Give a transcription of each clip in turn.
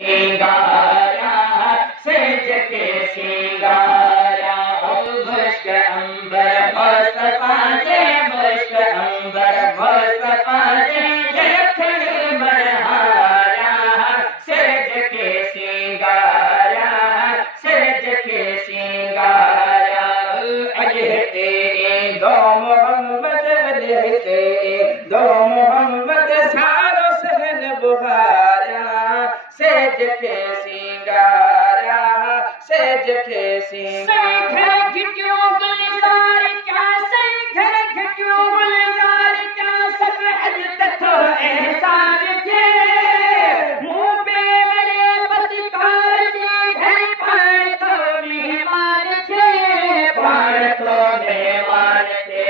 सिंगारा सेज के सिंगारा मुश्क अंबर मुस्तफा जे मुश्क अंबर मुस्तफा जे देखने मरहारा सेज के सिंगारा सेज के सिंगारा अजहते दो मोहम्मद अजहते दो मोहम्मद सारो सहन बुहारा सेज के सिंगारा सेज के सिंगारा घिटियों गुलजार क्या घर घिटियों गुलजार क्या सब हज तक एहसान थे मुंह पे मेरे पतिकार जी घर पर तो मेहमान थे पर तो मेहमान थे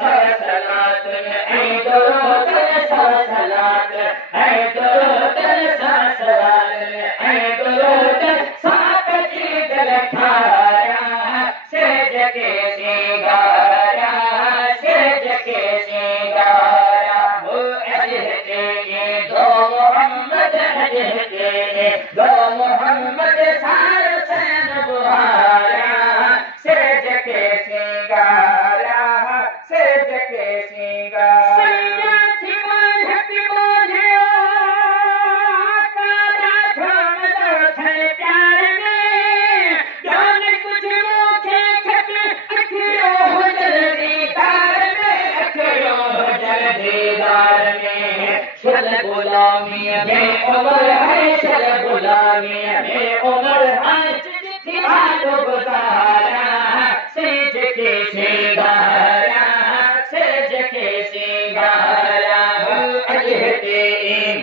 सलात है दरूद सलात है दरूद सलात है दरूद साथ जी दिल खाया सेज के सिंगारा सेज के सिंगारा वो अजहते दो मोहम्मद अजहते दो मोहम्मद सार सैन बुहारा सेज के सिंगारा सेज के सिंगारा गुलामी में उम्र है शर गुलामी में उम्र है हालो गुजारा सेज के सिंगारा सेज के सिंगारा अजहते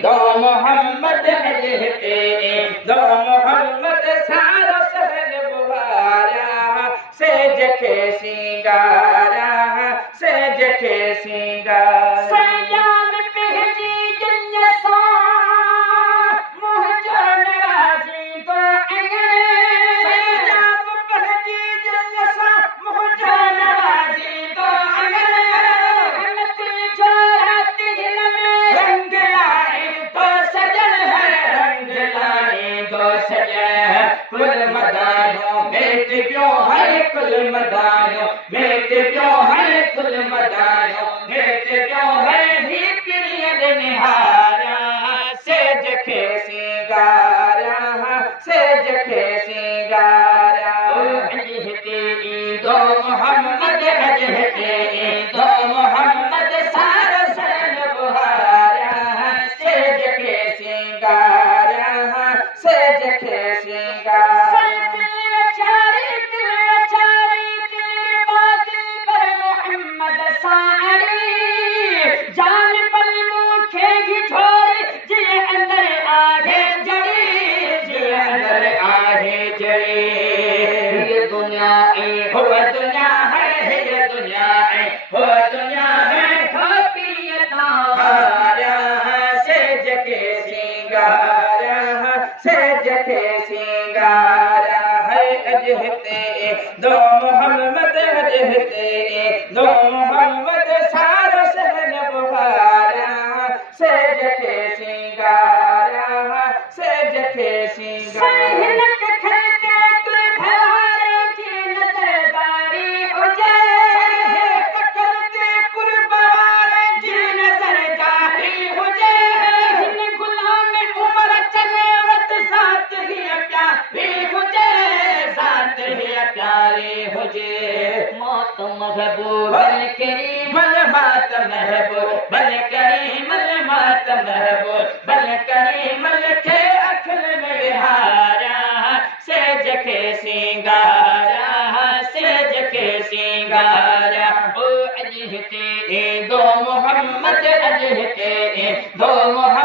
दो मोहम्मद अजहते दो मोहम्मद सारो सहन बुहारा सेज के सिंगारा सेज के सिंगारा कुल मदानो बेट क्यों है कुल मदानो बेट क्यों है कुल मदानो बेट क्यों है भीतरियन निहारा सेज के सिंगारा सेज के सिंगारा अजहते दो मोहम्मद अजहते दो मोहम्मद सार सन बुहारा सेज के सिंगारा सेज के सिंगारा जान पल मुखे घिठोर जे अंदर आगे जड़ी जे अंदर आगे जड़ी ये दुनिया है हो दुनिया है ये दुनिया है हो दुनिया है खातियता सेज के सिंगारा सेज के सिंगारा है अजहते दो मोहम्मद अजहते दो मोहम्मद सारो सहन बुहारा सेज के सिंगारा सेज के सिंगारा मौत महबूब बल करीम मात महबूब बल करीम मात महबूब बल करीम के अखल में विहारा सेज के सिंगारा सेज के सिंगारा ओ अजहते दो मोहम्मद अजहते दो मोहम्मद